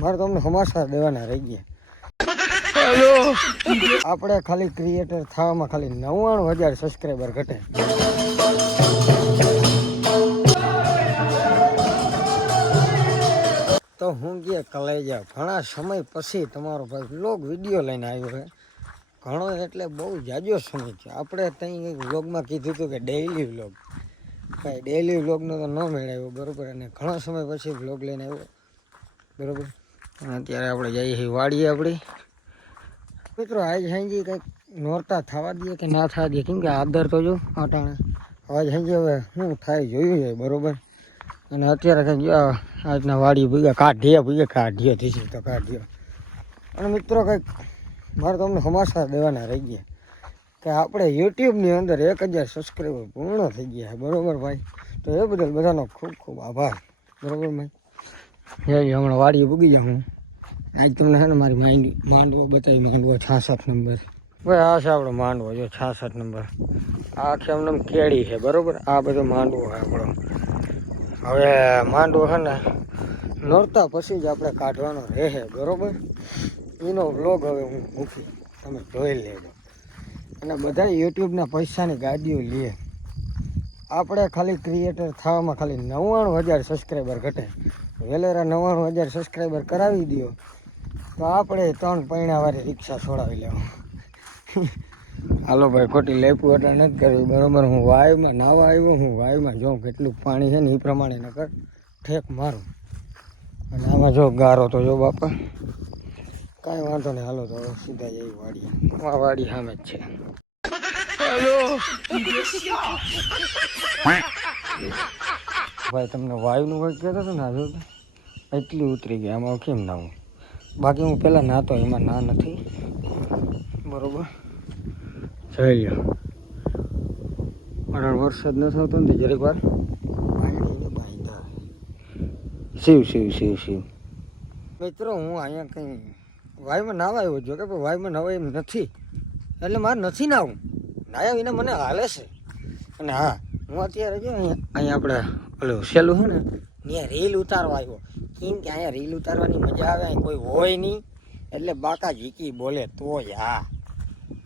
મારે તમને સમાચાર દેવાના રહી ગયા. આપણે ખાલી ક્રિએટર થવામાં ખાલી 99,000 સબસ્ક્રાઈબર ઘટે. તો હું કે કલાઈ ઘણા સમય પછી તમારો ભાઈ વ્લોગ વિડીયો લઈને આવ્યો છે. ઘણો એટલે બહુ જાજો સમય છે. આપણે ત્યાં વ્લોગમાં કીધું હતું કે ડેઈલી વ્લોગ, કાંઈ ડેઈલી વ્લોગનો તો ન મેળવ્યો બરાબર. અને ઘણો સમય પછી વ્લોગ લઈને આવ્યો બરાબર. અને અત્યારે આપણે જઈએ છીએ વાડીએ. આપણી મિત્રો આજ સાંજે કંઈક નોરતા થવા દઈએ કે ના થવા દઈએ, કેમ કે આદર તો જો અટાણે આજ સાંજે હવે શું થાય જોયું જાય બરાબર. અને અત્યારે કંઈક આજના વાડી ભૂગ્યા કાઢીએ થશે તો કાઢીએ. અને મિત્રો કંઈક મારે તમને સમાચાર દેવાના રહી ગયા કે આપણે યુટ્યુબની અંદર 1,000 સબસ્ક્રાઈબર પૂર્ણ થઈ ગયા બરાબર ભાઈ. તો એ બદલ બધાનો ખૂબ ખૂબ આભાર બરાબર ભાઈ. હમણાં વાડીએ પૂગી જાઉં હું. આજ તમને છે ને મારી માંડવો બતાવી. માંડવો 66 નંબર ભાઈ. આ છે આપણો માંડવો જો 66 નંબર. આ આખી એમને કેળી છે બરાબર. આ બધો માંડવો છે આપણો. હવે માંડવો છે ને નોરતા પછી જ આપણે કાઢવાનો રહે બરાબર. એનો વ્લોગ હવે હું મૂકી, તમે જોઈ લેજો. અને બધા યુટ્યુબના પૈસાની ગાડીઓ લે. આપણે ખાલી ક્રિએટર થવામાં ખાલી 99,000 સબસ્ક્રાઈબર ઘટે. વેલેરા 99,000 સબસ્ક્રાઈબર કરાવી દો તો આપણે 3 પૈણાવાળી રિક્ષા છોડાવી લેવા. હાલો ભાઈ, ખોટી લેપું એટલે નથી કરવી બરાબર. હું વાયુમાં નાવા આવ્યો. હું વાયુમાં જોઉં કેટલું પાણી છે ને એ પ્રમાણે નકર ઠેક મારું. અને આમાં જો ગારો તો જો બાપા, કાંઈ વાંધો નહીં. હાલો તો સીધા જઈ વાડીએ. આ વાડી સામે જ છે. ભાઈ તમને વાયુનું કંઈક કહેતો હતો ને, આજે એટલી ઉતરી ગઈ. આમાં કેમ નાવું? બાકી હું પહેલાં નાતો, એમાં ના નથી બરાબર. જોઈ લો મારા વરસાદ ન થતો ને જરીક વાર શિવ મિત્રો હું અહીંયા કંઈ વાયુમાં નાવા આવ્યો જો કે વાયુમાં નાવા એમ નથી, એટલે મારે નથી નાવું. નાયા વિના મને હાલે છે. અને હા, હું અત્યારે જો અહીંયા આપણે ઓલું સહેલું છે ને ત્યાં રીલ ઉતારવા આવ્યો. કેમ કે અહીંયા રીલ ઉતારવાની મજા આવે, અહીં કોઈ હોય નહીં એટલે બાકા ઝીકી બોલે તો હા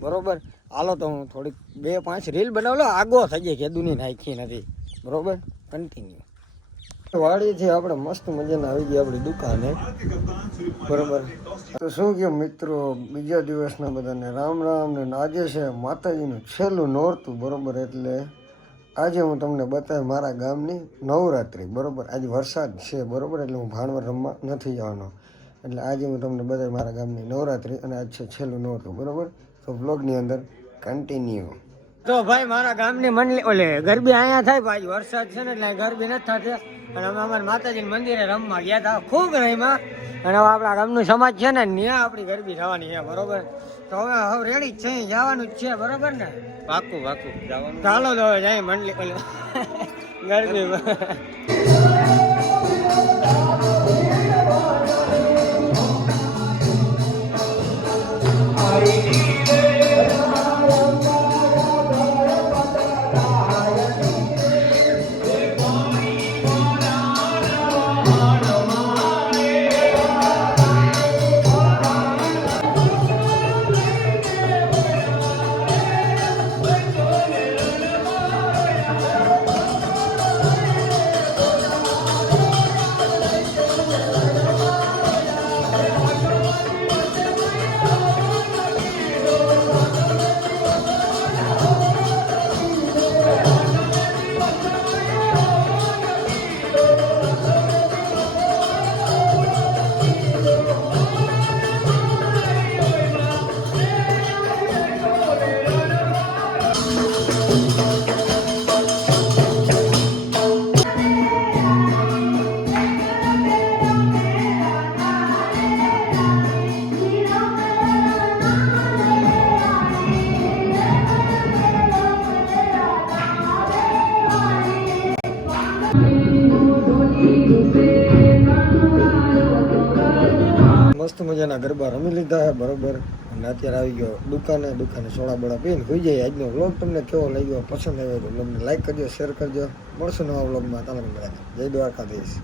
બરાબર. હાલો તો હું થોડીક 2-5 રીલ બનાવલો, આગો થઈ જાય કેદુની નાખી નથી બરાબર. કન્ટિન્યુ વાડીથી આપણે મસ્ત મજાના આવી ગયા આપણી દુકાને બરાબર. તો શું કહ્યું મિત્રો, બીજા દિવસના બધાને રામ રામ ને. આજે છે માતાજીનું છેલ્લું નોરતું બરાબર. એટલે આજે હું તમને બતાવી મારા ગામની નવરાત્રિ બરાબર. આજે વરસાદ છે બરાબર, એટલે હું ભાણવર રમવા નથી જવાનો. એટલે આજે હું તમને બતાવી મારા ગામની નવરાત્રિ. અને આજ છે છેલ્લું નોરતું બરાબર. તો બ્લોગની અંદર કન્ટિન્યુ. તો ભાઈ મારા ગામની મંડળી ઓલે ગરબી અહીંયા થાય ભાઈ. વરસાદ છે ને એટલે ગરબી નથી થતી. અને અમે અમારા માતાજીના મંદિરે રમવા ગયા હતા, ખૂબ રહીમાં. અને હવે આપણા ગામનું સમાજ છે ને ત્યાં આપણી ગરબી થવાની છે બરોબર. તો હવે રેડી જ છે, જવાનું જ છે બરોબર ને. પાકું જવાનું. ચાલો તો હવે જાય મંડળી ગરબી. મસ્ત મજાના ગરબા રમી લીધા છે બરોબર. અને અત્યારે આવી ગયો દુકાને સોડા બોડા પીને હોઈ જાય. આજનો વ્લોગ તમને કેવો લાગ્યો, પસંદ આવ્યો તો વ્લોગને લાઈક કરજો, શેર કરજો. મળશું નવા વ્લોગમાં. તમારે જય દ્વારકાધીશ.